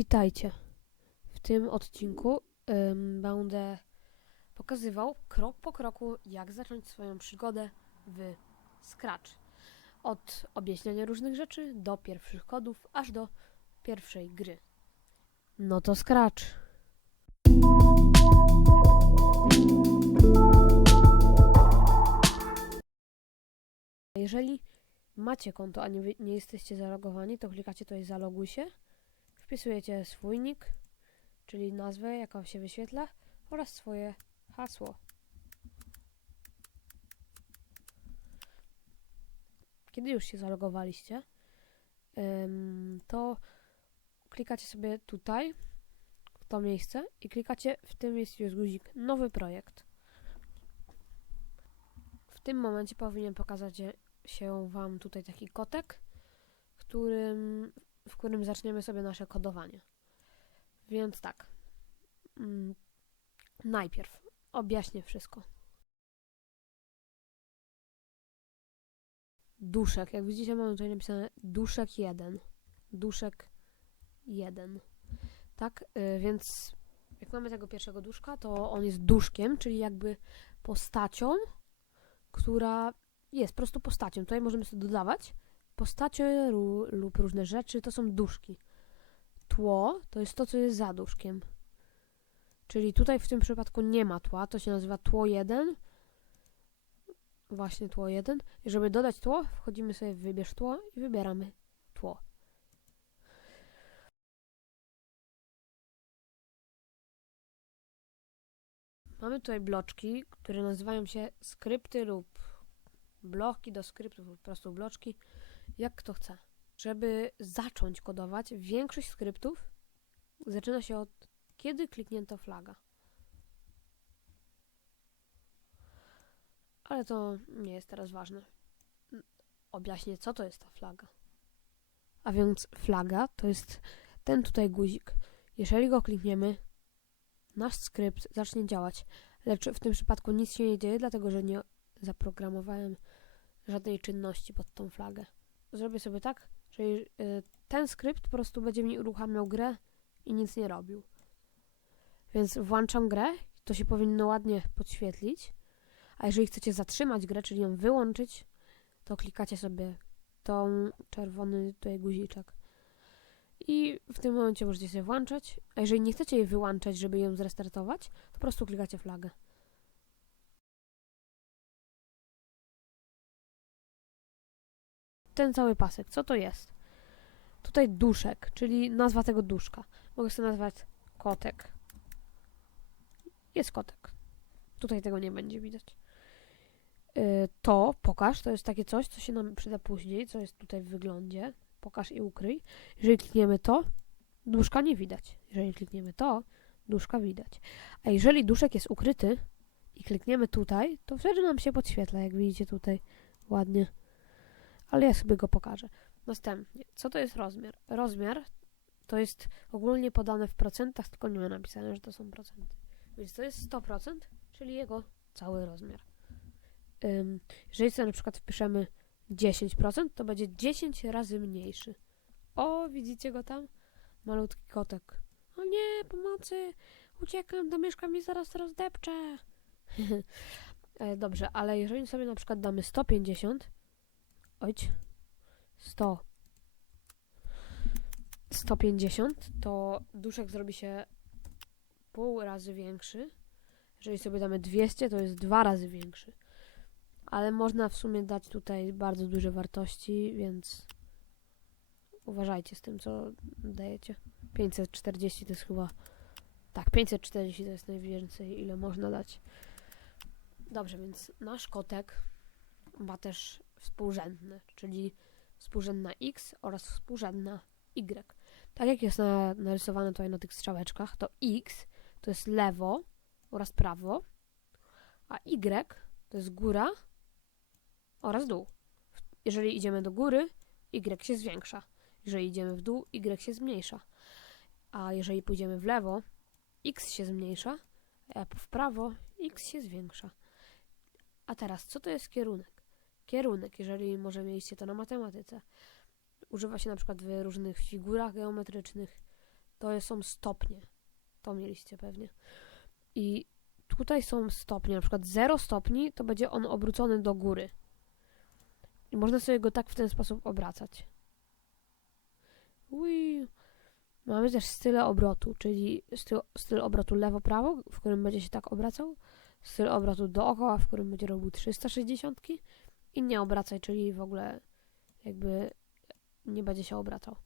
Witajcie. W tym odcinku ym, będę pokazywał krok po kroku, jak zacząć swoją przygodę w Scratch. Od objaśniania różnych rzeczy do pierwszych kodów, aż do pierwszej gry. No to Scratch. Jeżeli macie konto, a nie, nie jesteście zalogowani, to klikacie tutaj zaloguj się. Wpisujecie swój nick, czyli nazwę, jaka się wyświetla, oraz swoje hasło. Kiedy już się zalogowaliście, to klikacie sobie tutaj, w to miejsce i klikacie w tym miejscu jest guzik nowy projekt. W tym momencie powinien pokazać się Wam tutaj taki kotek, którym w którym zaczniemy sobie nasze kodowanie. Więc tak. Mm, najpierw objaśnię wszystko. Duszek. Jak widzicie, mamy tutaj napisane duszek 1. Duszek 1. Tak, y, więc jak mamy tego pierwszego duszka, to on jest duszkiem, czyli jakby postacią, która jest po prostu postacią. Tutaj możemy sobie dodawać postacie lub różne rzeczy to są duszki. Tło to jest to, co jest za duszkiem. Czyli tutaj w tym przypadku nie ma tła, to się nazywa tło 1. Właśnie tło 1. I żeby dodać tło, wchodzimy sobie w wybierz tło i wybieramy tło. Mamy tutaj bloczki, które nazywają się skrypty lub bloki do skryptów, po prostu bloczki jak kto chce. Żeby zacząć kodować, większość skryptów zaczyna się od kiedy kliknięto flaga. Ale to nie jest teraz ważne. Objaśnię, co to jest ta flaga. A więc flaga to jest ten tutaj guzik. Jeżeli go klikniemy, nasz skrypt zacznie działać. Lecz w tym przypadku nic się nie dzieje, dlatego że nie zaprogramowałem żadnej czynności pod tą flagę zrobię sobie tak, że y, ten skrypt po prostu będzie mi uruchamiał grę i nic nie robił. Więc włączam grę, to się powinno ładnie podświetlić. A jeżeli chcecie zatrzymać grę, czyli ją wyłączyć, to klikacie sobie tą czerwony tutaj guziczek. I w tym momencie możecie sobie włączać. A jeżeli nie chcecie jej wyłączać, żeby ją zrestartować, to po prostu klikacie flagę. Ten cały pasek, co to jest? Tutaj duszek, czyli nazwa tego duszka. Mogę sobie nazwać kotek. Jest kotek. Tutaj tego nie będzie widać. Yy, to, pokaż, to jest takie coś, co się nam przyda później, co jest tutaj w wyglądzie. Pokaż i ukryj. Jeżeli klikniemy to, duszka nie widać. Jeżeli klikniemy to, duszka widać. A jeżeli duszek jest ukryty i klikniemy tutaj, to wtedy nam się podświetla, jak widzicie tutaj ładnie ale ja sobie go pokażę. Następnie, co to jest rozmiar? Rozmiar to jest ogólnie podane w procentach, tylko nie ma napisane, że to są procenty. Więc to jest 100%, czyli jego cały rozmiar. Jeżeli sobie na przykład wpiszemy 10%, to będzie 10 razy mniejszy. O, widzicie go tam? Malutki kotek. O nie, pomocy! Uciekam, Domieszka mnie zaraz rozdepcze. Dobrze, ale jeżeli sobie na przykład damy 150, Ojć. 100. 150 to duszek zrobi się pół razy większy. Jeżeli sobie damy 200, to jest dwa razy większy. Ale można w sumie dać tutaj bardzo duże wartości, więc uważajcie z tym, co dajecie. 540 to jest chyba. Tak, 540 to jest najwięcej, ile można dać. Dobrze, więc nasz kotek ma też współrzędne, czyli współrzędna x oraz współrzędna y. Tak jak jest na, narysowane tutaj na tych strzałeczkach, to x to jest lewo oraz prawo, a y to jest góra oraz dół. Jeżeli idziemy do góry, y się zwiększa. Jeżeli idziemy w dół, y się zmniejsza. A jeżeli pójdziemy w lewo, x się zmniejsza, a w prawo x się zwiększa. A teraz, co to jest kierunek? Kierunek, jeżeli może mieliście to na matematyce. Używa się na przykład w różnych figurach geometrycznych, to są stopnie. To mieliście pewnie. I tutaj są stopnie, na przykład 0 stopni, to będzie on obrócony do góry. I można sobie go tak w ten sposób obracać. Ui. Mamy też style obrotu, czyli styl, styl obrotu lewo-prawo, w którym będzie się tak obracał. Styl obrotu dookoła, w którym będzie robił 360. I nie obracaj, czyli w ogóle jakby nie będzie się obracał.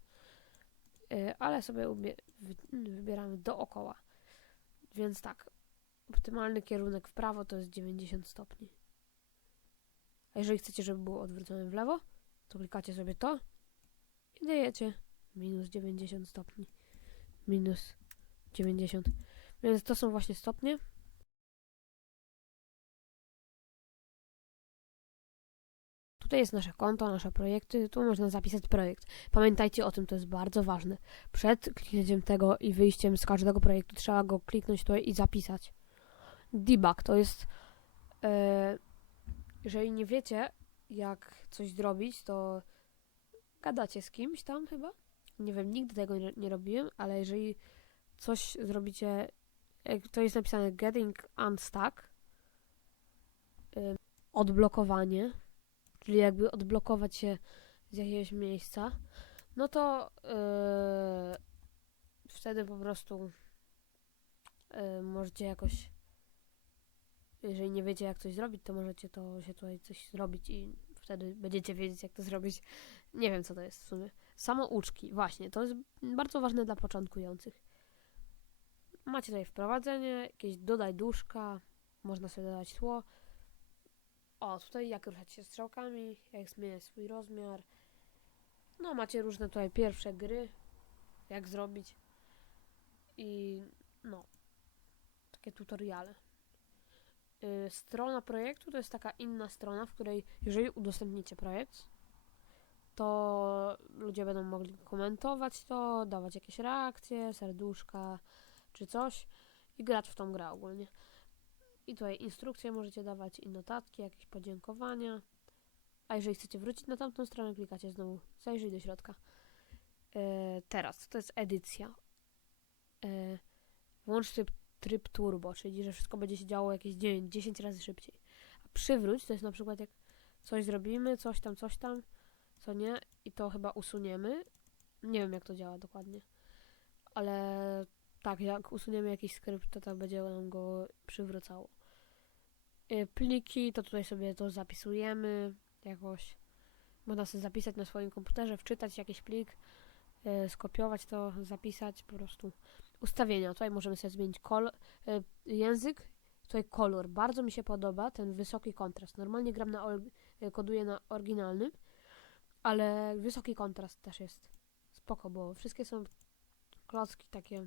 Yy, ale sobie wybieramy dookoła. Więc tak, optymalny kierunek w prawo to jest 90 stopni. A jeżeli chcecie, żeby było odwrócone w lewo, to klikacie sobie to i dajecie minus 90 stopni. Minus 90. Więc to są właśnie stopnie. Tutaj jest nasze konto, nasze projekty, tu można zapisać projekt. Pamiętajcie o tym, to jest bardzo ważne. Przed kliknięciem tego i wyjściem z każdego projektu trzeba go kliknąć tutaj i zapisać. Debug to jest. E, jeżeli nie wiecie, jak coś zrobić, to gadacie z kimś tam chyba. Nie wiem, nigdy tego nie, robiłem, ale jeżeli coś zrobicie, to jest napisane getting unstuck, ym, odblokowanie, czyli jakby odblokować się z jakiegoś miejsca, no to yy, wtedy po prostu yy, możecie jakoś, jeżeli nie wiecie jak coś zrobić, to możecie to się tutaj coś zrobić i wtedy będziecie wiedzieć jak to zrobić. Nie wiem co to jest w sumie. Samouczki, właśnie, to jest bardzo ważne dla początkujących. Macie tutaj wprowadzenie, jakieś dodaj duszka, można sobie dodać tło. O, tutaj jak ruszać się strzałkami, jak zmieniać swój rozmiar. No, macie różne tutaj pierwsze gry, jak zrobić. I no, takie tutoriale. Y, strona projektu to jest taka inna strona, w której jeżeli udostępnicie projekt, to ludzie będą mogli komentować to, dawać jakieś reakcje, serduszka czy coś i grać w tą grę ogólnie. I tutaj instrukcje możecie dawać i notatki, jakieś podziękowania. A jeżeli chcecie wrócić na tamtą stronę, klikacie znowu zajrzyj do środka. E, teraz, to jest edycja. E, włącz tryb, tryb turbo, czyli że wszystko będzie się działo jakieś 9, 10 razy szybciej. A przywróć to jest na przykład jak coś zrobimy, coś tam, coś tam, co nie, i to chyba usuniemy. Nie wiem jak to działa dokładnie. Ale tak, jak usuniemy jakiś skrypt, to tak będzie nam go przywracało. Y, Pliki, to tutaj sobie to zapisujemy jakoś. Można sobie zapisać na swoim komputerze, wczytać jakiś plik, y, skopiować to, zapisać po prostu. Ustawienia, tutaj możemy sobie zmienić kol y, język, tutaj kolor. Bardzo mi się podoba ten wysoki kontrast. Normalnie gram na, koduję na oryginalnym, ale wysoki kontrast też jest spoko, bo wszystkie są klocki takie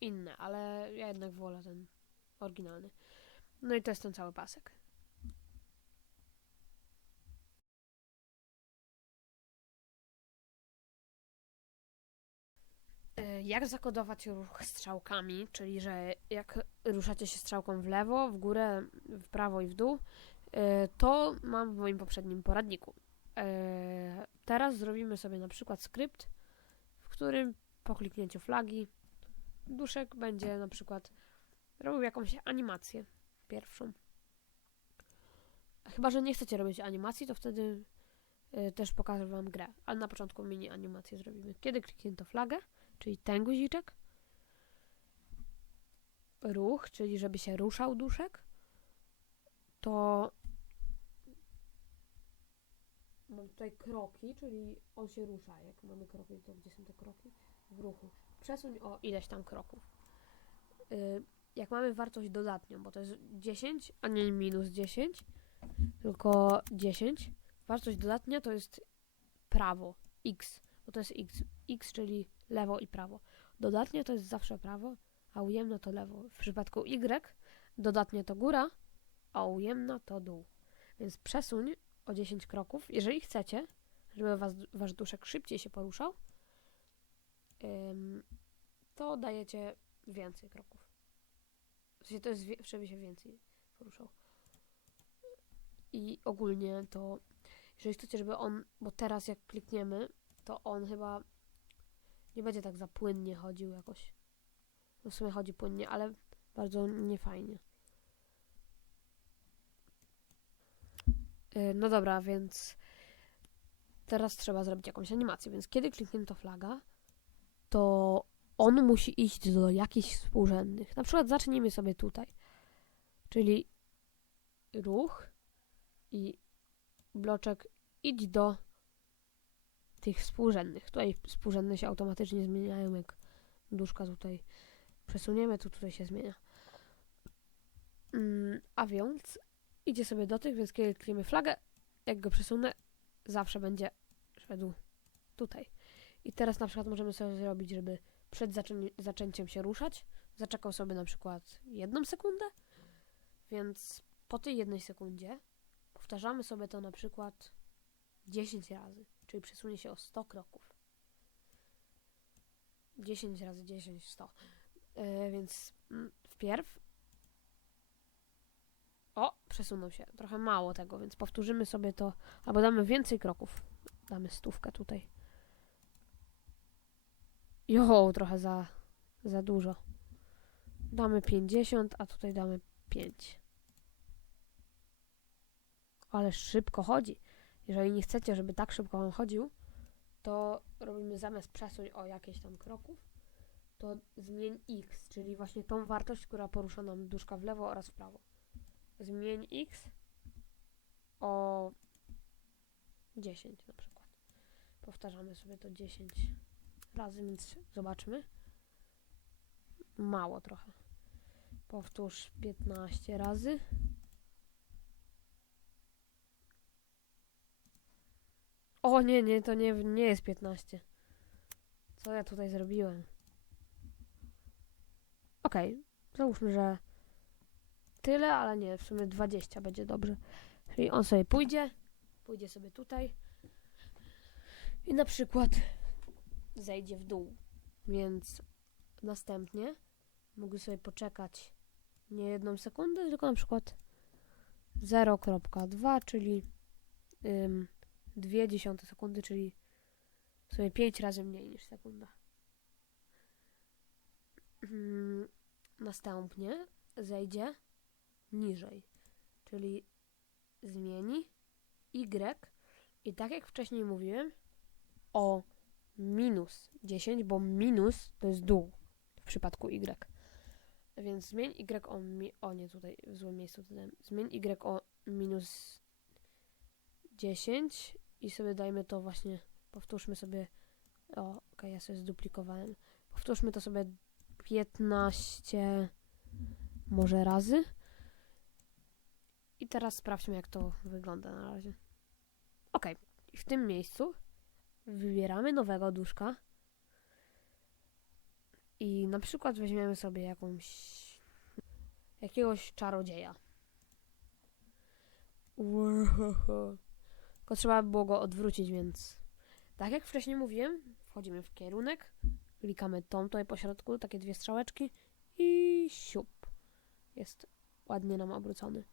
inne, ale ja jednak wolę ten oryginalny. No i to jest ten cały pasek. E, Jak zakodować ruch strzałkami, czyli że jak ruszacie się strzałką w lewo, w górę, w prawo i w dół, e, to mam w moim poprzednim poradniku. E, Teraz zrobimy sobie na przykład skrypt, w którym po kliknięciu flagi duszek będzie na przykład robił jakąś animację pierwszą. Chyba, że nie chcecie robić animacji, to wtedy y, też pokażę wam grę. Ale na początku mini animację zrobimy. Kiedy kliknięto flagę, czyli ten guziczek, ruch, czyli żeby się ruszał duszek, to mam tutaj kroki, czyli on się rusza. Jak mamy kroki, to gdzie są te kroki? W ruchu. Przesuń o ileś tam kroków. Y, jak mamy wartość dodatnią, bo to jest 10, a nie minus 10, tylko 10. Wartość dodatnia to jest prawo, x, bo to jest x, x czyli lewo i prawo. Dodatnie to jest zawsze prawo, a ujemne to lewo. W przypadku y dodatnie to góra, a ujemna to dół. Więc przesuń o 10 kroków, jeżeli chcecie, żeby was, wasz duszek szybciej się poruszał, to dajecie więcej kroków. W sensie to jest, żeby się więcej poruszał. I ogólnie to, jeżeli chcecie, żeby on, bo teraz jak klikniemy, to on chyba Nie będzie tak za płynnie chodził jakoś. No w sumie chodzi płynnie, ale bardzo niefajnie. No dobra, więc teraz trzeba zrobić jakąś animację, więc kiedy kliknięto flaga, to on musi iść do jakichś współrzędnych. Na przykład zacznijmy sobie tutaj. Czyli ruch i bloczek idź do tych współrzędnych. Tutaj współrzędne się automatycznie zmieniają, jak duszka tutaj przesuniemy, to tutaj się zmienia. Mm, a więc idzie sobie do tych, więc kiedy klikniemy flagę, jak go przesunę, zawsze będzie szedł tutaj. I teraz na przykład możemy sobie zrobić, żeby przed zaczę- zaczęciem się ruszać, zaczekał sobie na przykład jedną sekundę, więc po tej jednej sekundzie powtarzamy sobie to na przykład 10 razy, czyli przesunie się o 100 kroków. 10 razy 10, 100. Yy, więc mm, wpierw. O, przesunął się. Trochę mało tego, więc powtórzymy sobie to, albo damy więcej kroków. Damy stówkę tutaj. Jo, trochę za, za dużo. Damy 50, a tutaj damy 5. Ale szybko chodzi. Jeżeli nie chcecie, żeby tak szybko on chodził, to robimy zamiast przesuń o jakieś tam kroków, to zmień x, czyli właśnie tą wartość, która porusza nam duszka w lewo oraz w prawo. Zmień x o 10 na przykład. Powtarzamy sobie to 10 razy, więc zobaczmy. Mało trochę. Powtórz 15 razy. O nie, nie, to nie, nie jest 15. Co ja tutaj zrobiłem? Okej, załóżmy, że tyle, ale nie, w sumie 20 będzie dobrze. Czyli on sobie pójdzie, pójdzie sobie tutaj i na przykład zejdzie w dół. Więc następnie mogę sobie poczekać nie jedną sekundę, tylko na przykład 0.2, czyli ym, 2 dziesiąte sekundy, czyli w sumie 5 razy mniej niż sekunda. Mm, Następnie zejdzie niżej, czyli zmieni y i tak jak wcześniej mówiłem o minus 10, bo minus to jest dół w przypadku y. Więc zmień y o, mi- o nie, tutaj w złym miejscu dodałem. Zmień y o minus 10 i sobie dajmy to właśnie, powtórzmy sobie, o, okej, ja sobie zduplikowałem. Powtórzmy to sobie 15 może razy. I teraz sprawdźmy, jak to wygląda na razie. I w tym miejscu wybieramy nowego duszka i na przykład weźmiemy sobie jakąś jakiegoś czarodzieja. Tylko trzeba by było go odwrócić, więc tak jak wcześniej mówiłem, wchodzimy w kierunek, klikamy tą tutaj po środku, takie dwie strzałeczki i siup. Jest ładnie nam obrócony.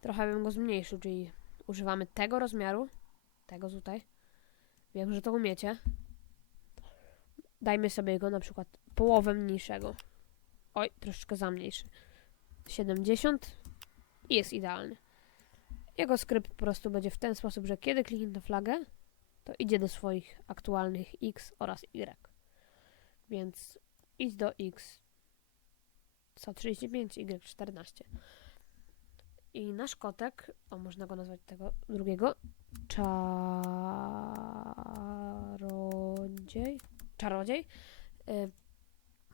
Trochę bym go zmniejszył, czyli używamy tego rozmiaru, tego tutaj. Wiem, że to umiecie. Dajmy sobie go na przykład połowę mniejszego. Oj, troszeczkę za mniejszy. 70 i jest idealny. Jego skrypt po prostu będzie w ten sposób, że kiedy kliknie na flagę, to idzie do swoich aktualnych x oraz y. Więc idź do x 135, y 14. I nasz kotek, o można go nazwać tego drugiego, czarodziej, czarodziej, y,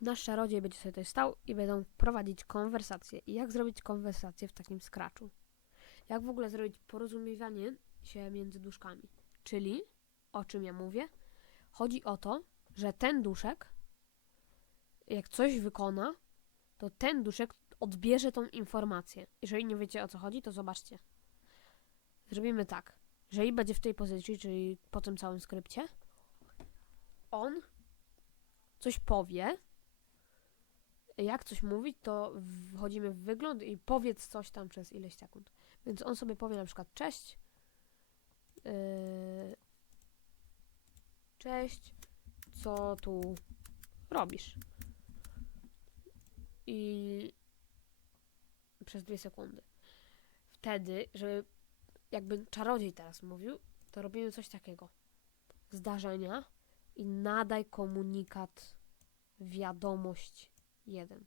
nasz czarodziej będzie sobie tutaj stał i będą prowadzić konwersację. I jak zrobić konwersację w takim scratchu? Jak w ogóle zrobić porozumiewanie się między duszkami? Czyli, o czym ja mówię? Chodzi o to, że ten duszek, jak coś wykona, to ten duszek odbierze tą informację. Jeżeli nie wiecie o co chodzi, to zobaczcie. Zrobimy tak. Jeżeli będzie w tej pozycji, czyli po tym całym skrypcie, on coś powie. Jak coś mówić, to wchodzimy w wygląd i powiedz coś tam przez ileś sekund. Więc on sobie powie na przykład cześć. Yy, cześć. co tu robisz. I przez dwie sekundy. Wtedy, żeby jakby czarodziej teraz mówił, to robimy coś takiego. Zdarzenia i nadaj komunikat wiadomość jeden.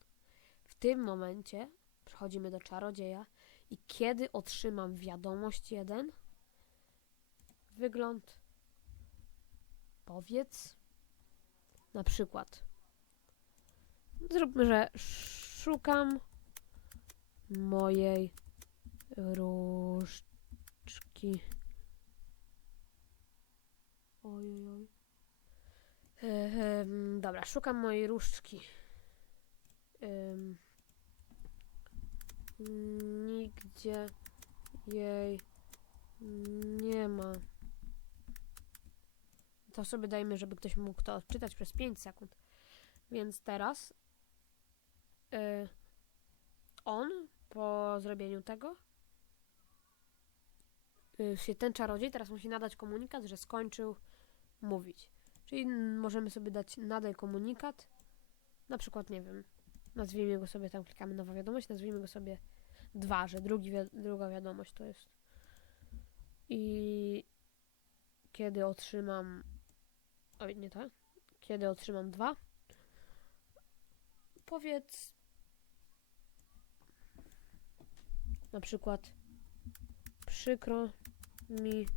W tym momencie przechodzimy do czarodzieja i kiedy otrzymam wiadomość jeden, wygląd powiedz na przykład zróbmy, że szukam mojej różdżki. Oj, Ehm, dobra, szukam mojej różdżki. Em, nigdzie jej nie ma. To sobie dajmy, żeby ktoś mógł to odczytać przez 5 sekund. Więc teraz y, on po zrobieniu tego y, się ten czarodziej teraz musi nadać komunikat, że skończył mówić. Czyli możemy sobie dać nadaj komunikat. Na przykład, nie wiem, nazwijmy go sobie, tam klikamy nowa wiadomość, nazwijmy go sobie dwa, że drugi wi- druga wiadomość to jest. I kiedy otrzymam. Oj, nie to. Kiedy otrzymam dwa, powiedz na przykład przykro mi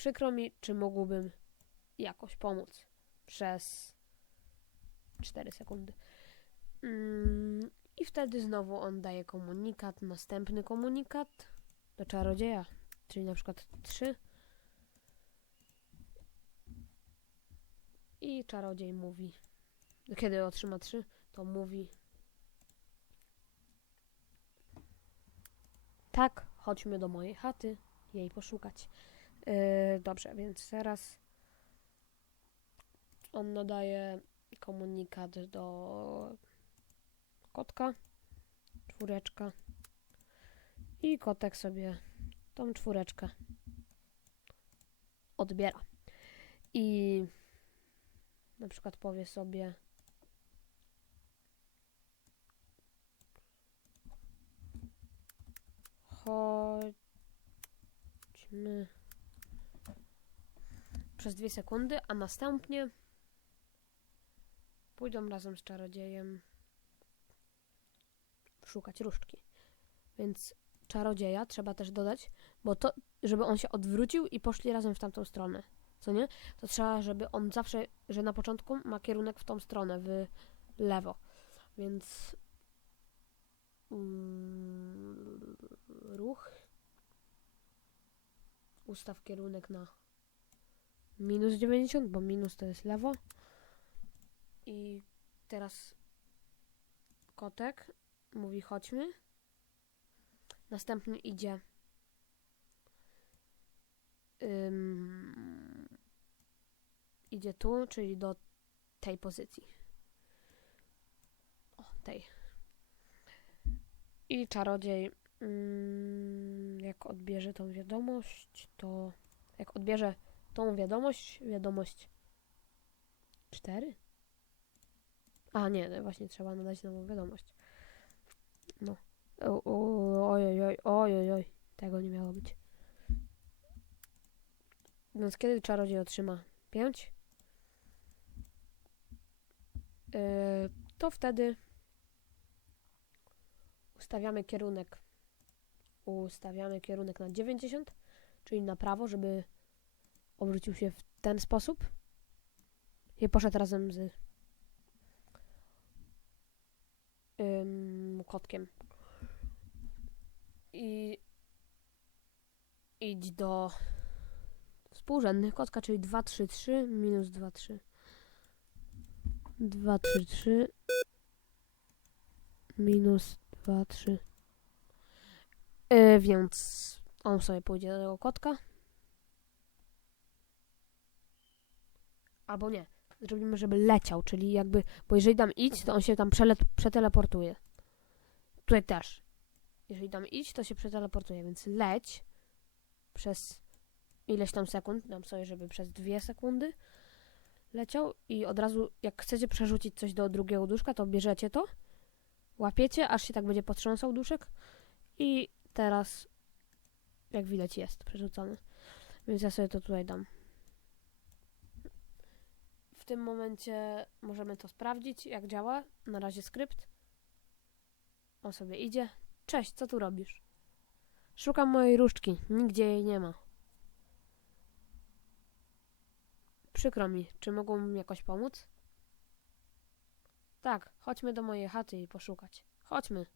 przykro mi, czy mógłbym jakoś pomóc przez 4 sekundy. Ym, I wtedy znowu on daje komunikat, następny komunikat do czarodzieja, czyli na przykład 3. I czarodziej mówi, kiedy otrzyma 3, to mówi tak, chodźmy do mojej chaty, jej poszukać. Yy, dobrze, więc teraz on nadaje komunikat do kotka, czwóreczka i kotek sobie tą czwóreczkę odbiera. I na przykład powie sobie chodźmy przez dwie sekundy, a następnie pójdą razem z czarodziejem szukać różdżki. Więc czarodzieja trzeba też dodać, bo to, żeby on się odwrócił i poszli razem w tamtą stronę, co nie? To trzeba, żeby on zawsze, że na początku ma kierunek w tą stronę, w lewo. Więc mm, ruch ustaw kierunek na minus 90, bo minus to jest lewo. I teraz kotek mówi chodźmy. Następnie idzie idzie tu, czyli do tej pozycji. O, tej. I czarodziej mm, jak odbierze tą wiadomość, to jak odbierze tą wiadomość, wiadomość 4? A nie, no właśnie trzeba nadać nową wiadomość. No. O- o- Oj, oj, oj, tego nie miało być. Więc kiedy czarodziej otrzyma 5, to wtedy ustawiamy kierunek. Ustawiamy kierunek na 90, czyli na prawo, żeby obrócił się w ten sposób. I poszedł razem z ym, kotkiem. I idź do współrzędnych kotka, czyli 2, 3, 3 minus 2, 3. 2, 3, 3 minus 2, 3. Yy, więc on sobie pójdzie do tego kotka. Albo nie. Zrobimy, żeby leciał, czyli jakby, bo jeżeli tam idź, to on się tam przelet, przeteleportuje. Tutaj też. Jeżeli tam idź, to się przeteleportuje, więc leć przez ileś tam sekund, dam sobie, żeby przez dwie sekundy leciał i od razu jak chcecie przerzucić coś do drugiego duszka, to bierzecie to, łapiecie, aż się tak będzie potrząsał duszek i teraz jak widać jest przerzucony. Więc ja sobie to tutaj dam. Tym momencie możemy to sprawdzić, jak działa. Na razie skrypt. On sobie idzie. Cześć, co tu robisz? Szukam mojej różdżki. Nigdzie jej nie ma. Przykro mi. Czy mogą mi jakoś pomóc? Tak, chodźmy do mojej chaty i poszukać. Chodźmy.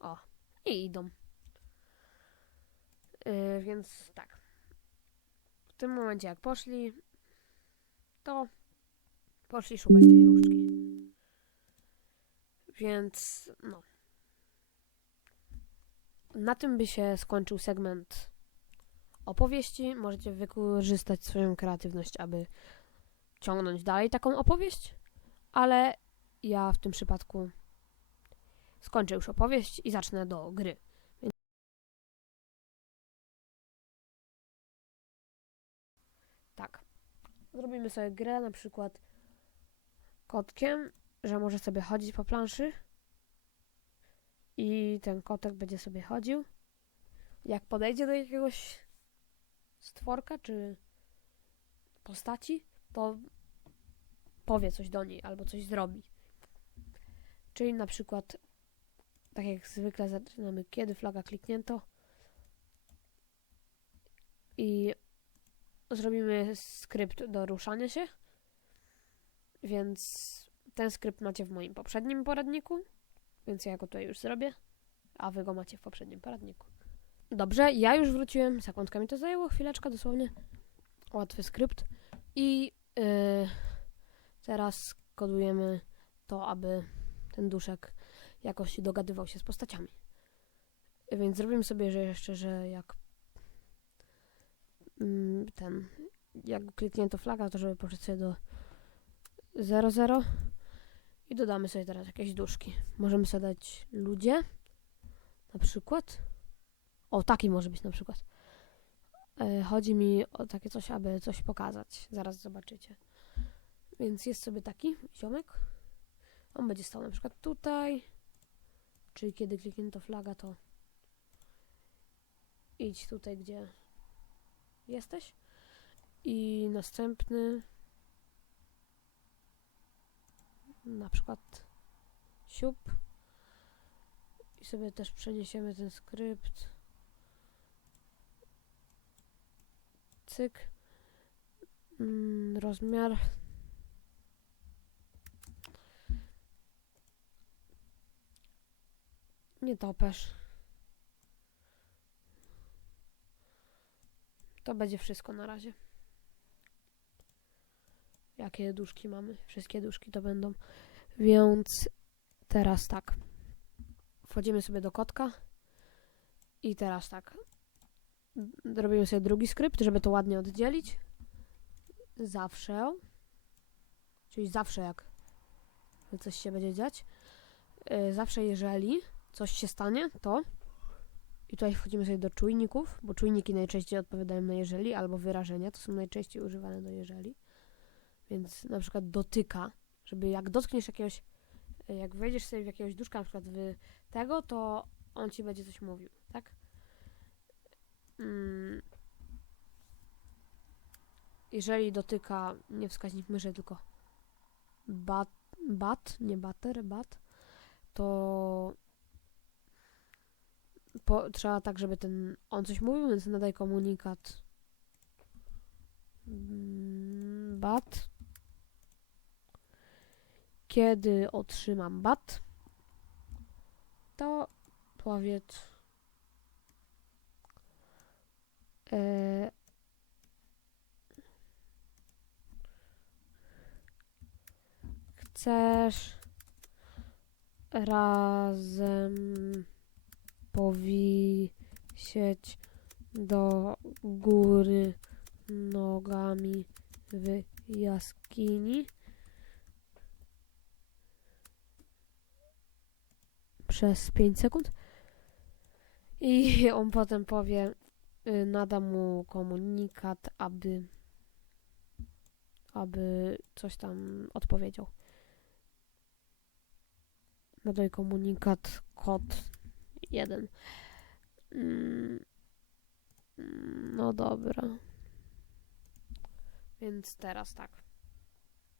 O, i idą. Yy, więc tak. W tym momencie, jak poszli, to poszli szukać tej różdżki. Więc no. Na tym by się skończył segment opowieści. Możecie wykorzystać swoją kreatywność, aby ciągnąć dalej taką opowieść, ale ja w tym przypadku skończę już opowieść i zacznę do gry. Zrobimy sobie grę na przykład kotkiem, że może sobie chodzić po planszy i ten kotek będzie sobie chodził. Jak podejdzie do jakiegoś stworka czy postaci, to powie coś do niej albo coś zrobi. Czyli na przykład, tak jak zwykle zaczynamy, kiedy flaga kliknięto i zrobimy skrypt do ruszania się, więc ten skrypt macie w moim poprzednim poradniku, więc ja go tutaj już zrobię, a wy go macie w poprzednim poradniku. Dobrze, ja już wróciłem, sekundkę mi to zajęło, chwileczkę dosłownie. Łatwy skrypt i yy, teraz kodujemy to, aby ten duszek jakoś dogadywał się z postaciami. Więc zrobimy sobie, że jeszcze, że jak ten, jak kliknięto flaga, to żeby poszedł sobie do 00 i dodamy sobie teraz jakieś duszki. Możemy sobie dać ludzie, na przykład. O, taki może być na przykład. E, chodzi mi o takie coś, aby coś pokazać. Zaraz zobaczycie. Więc jest sobie taki ziomek. On będzie stał na przykład tutaj. Czyli kiedy kliknięto flaga, to idź tutaj, gdzie jesteś. I następny na przykład siup. I sobie też przeniesiemy ten skrypt. Cyk. Mm, rozmiar. Nie topesz to będzie wszystko na razie jakie duszki mamy. Wszystkie duszki to będą. Więc teraz tak. Wchodzimy sobie do kotka. I teraz tak. Robimy sobie drugi skrypt, żeby to ładnie oddzielić. Zawsze. Czyli zawsze jak coś się będzie dziać. Yy, zawsze jeżeli coś się stanie, to i tutaj wchodzimy sobie do czujników, bo czujniki najczęściej odpowiadają na jeżeli, albo wyrażenia, to są najczęściej używane do jeżeli. Więc na przykład dotyka, żeby jak dotkniesz jakiegoś, e, jak wejdziesz sobie w jakiegoś duszka, na przykład w tego, to on ci będzie coś mówił, tak? Mm. Jeżeli dotyka nie wskaźnik myszy, tylko bat, bat nie bater, bat, to po, trzeba tak, żeby ten on coś mówił, więc nadaj komunikat. Mm, bat. Kiedy otrzymam bat, to powiedz e, chcesz razem powisieć do góry nogami w jaskini. przez 5 sekund. I on potem powie, y, nada mu komunikat, aby aby coś tam odpowiedział. Nadaj komunikat kod 1. Mm, No dobra. Więc teraz tak.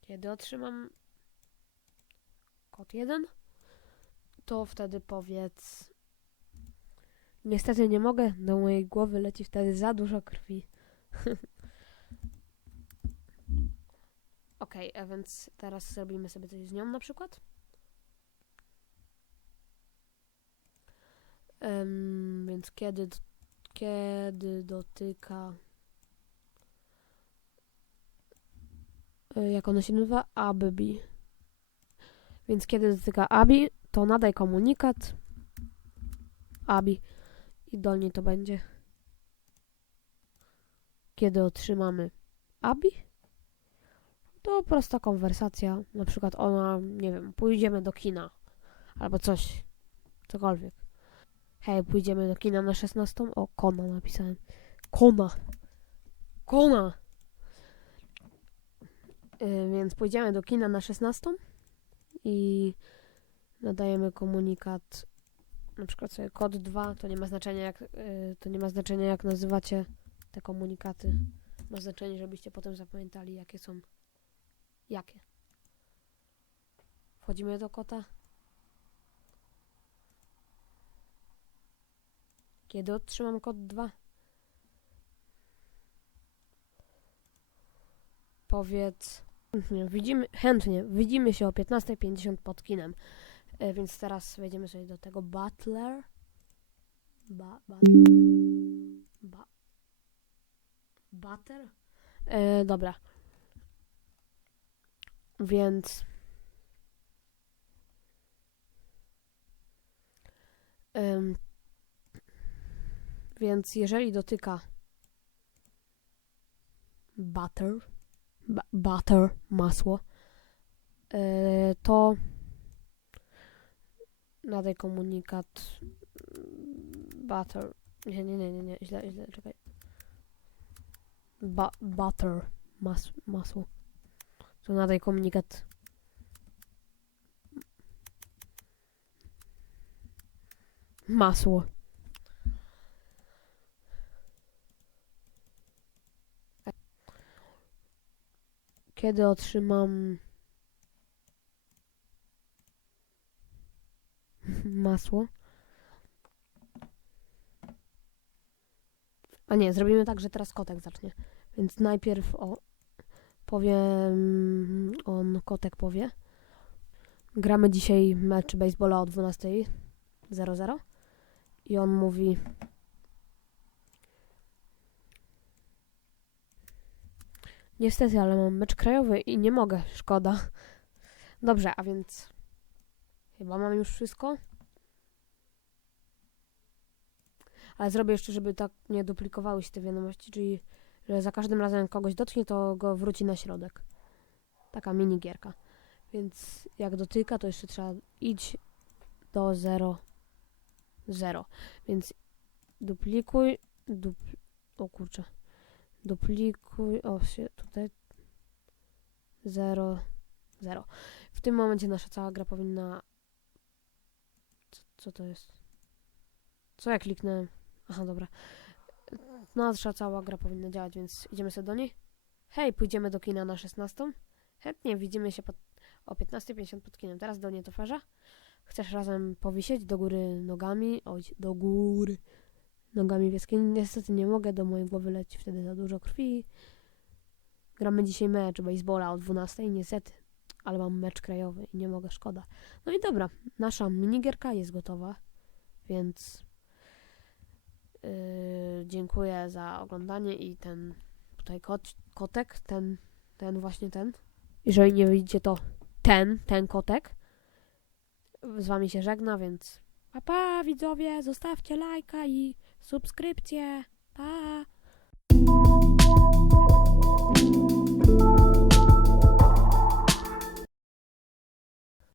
Kiedy otrzymam kod 1, to wtedy powiedz Niestety nie mogę, do mojej głowy leci wtedy za dużo krwi. Okej, a więc teraz zrobimy sobie coś z nią na przykład. Em, więc kiedy, kiedy dotyka. e, Jak ono się nazywa? Abby. Więc kiedy dotyka Abi, to nadaj komunikat. Abi. I dolnie to będzie. Kiedy otrzymamy Abi, to prosta konwersacja. Na przykład ona, nie wiem, pójdziemy do kina. Albo coś. Cokolwiek. Hej, pójdziemy do kina na 16? O, Kona napisałem. Kona. Kona. Yy, więc pójdziemy do kina na 16 i nadajemy komunikat na przykład sobie kod 2, to nie ma znaczenia jak, yy, to nie ma znaczenia jak nazywacie te komunikaty. Ma znaczenie, żebyście potem zapamiętali jakie są jakie. Wchodzimy do kota. Kiedy otrzymam kod 2? Powiedz. Chętnie, widzimy, chętnie. Widzimy się o 15.50 pod kinem. E, więc teraz wejdziemy sobie do tego Butler. Ba, butler. Ba? E, dobra. Więc. Em, więc jeżeli dotyka butter, butter, masło, e, to nadaj komunikat mm, butter. Nie, nie, nie, nie, nie, źle, źle, czekaj. Ba- butter, mas- masło. To nadaj komunikat. Masło. Kiedy otrzymam masło? A nie, zrobimy tak, że teraz kotek zacznie. Więc najpierw o, powiem, on kotek powie. Gramy dzisiaj mecz baseballa o 12.00 i on mówi Niestety, ale mam mecz krajowy i nie mogę, szkoda. Dobrze, a więc chyba mam już wszystko. Ale zrobię jeszcze, żeby tak nie duplikowały się te wiadomości, czyli że za każdym razem jak kogoś dotknie, to go wróci na środek. Taka mini gierka. Więc jak dotyka, to jeszcze trzeba iść do 0, 0. Więc duplikuj, dupl o kurczę, duplikuj, o się, tutaj 0, 0. W tym momencie nasza cała gra powinna, co, co to jest? Co ja kliknąłem? Aha, dobra. Nasza cała gra powinna działać, więc idziemy sobie do niej. Hej, pójdziemy do kina na 16. Chętnie widzimy się pod, o 15.50 pod kinem. Teraz do niej to farza. Chcesz razem powisieć do góry nogami? Oj, do góry nogami w jaskini. Niestety nie mogę, do mojej głowy leci wtedy za dużo krwi. Gramy dzisiaj mecz baseballa o 12.00, niestety. Ale mam mecz krajowy i nie mogę, szkoda. No i dobra, nasza minigierka jest gotowa, więc yy, dziękuję za oglądanie i ten tutaj kot, kotek, ten, ten właśnie ten. Jeżeli nie widzicie to ten, ten kotek. Z wami się żegna, więc pa pa widzowie, zostawcie lajka i subskrypcję. Pa!